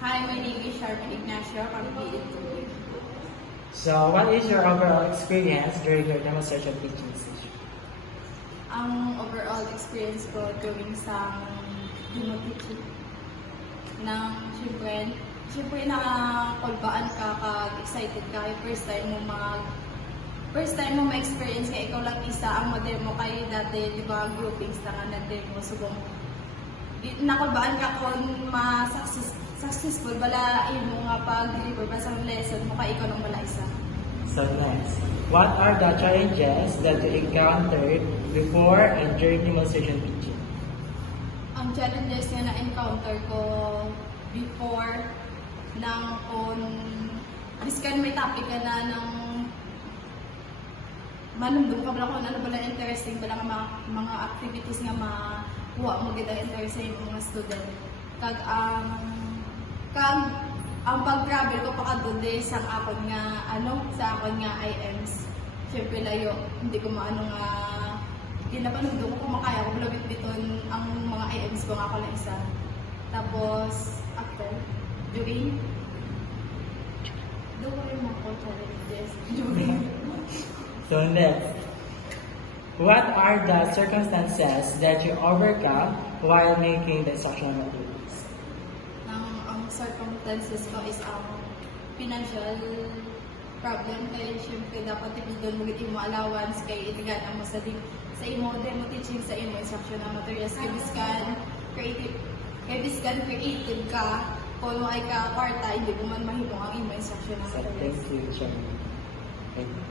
Hi, my name is Sharman Ignacio from PE2. So, what is your overall experience during your demonstration teaching session? Ang overall experience ko during sa demo teaching ng syempre nakakulbaan ka, excited ka, first time mo ma-experience ka, ikaw lang isa ang ma-demo kayo dati, di ba, groupings na nga na-demo. So, nakulbaan ka kung successful bala mo nga pag-deliver ba sa lesson mo kay ikaw lang bala isa. So, next, what are the challenges that you encountered before and during demonstration teaching? Ang challenges na na-encounter ko before nang kung biskan may topic ka na ng manundong ka bala kung ano bala interesting bala nga mga activities nga makuha mo gid ang interest sa mga student. Kag ang pag-travel ko pa kadto sa akon nga IMs. Syempre layo, hindi ko maano nga kinapanood ko kumakaya ko labit biton ang mga IMs ko nga ako lang isa. Tapos after during mga challenges during. So, next, what are the circumstances that you overcome while making the instructional materials? Ang circumstances ko is financial problem kaya syempre dapat ibigyan mo mo allowance kay itigan ang sa imo demo teaching sa imo instructional materials kay biskan creative ka kung ay ka parta hindi mo man mahimong ang imo instructional So, materials. thank you, Chairman. Thank you.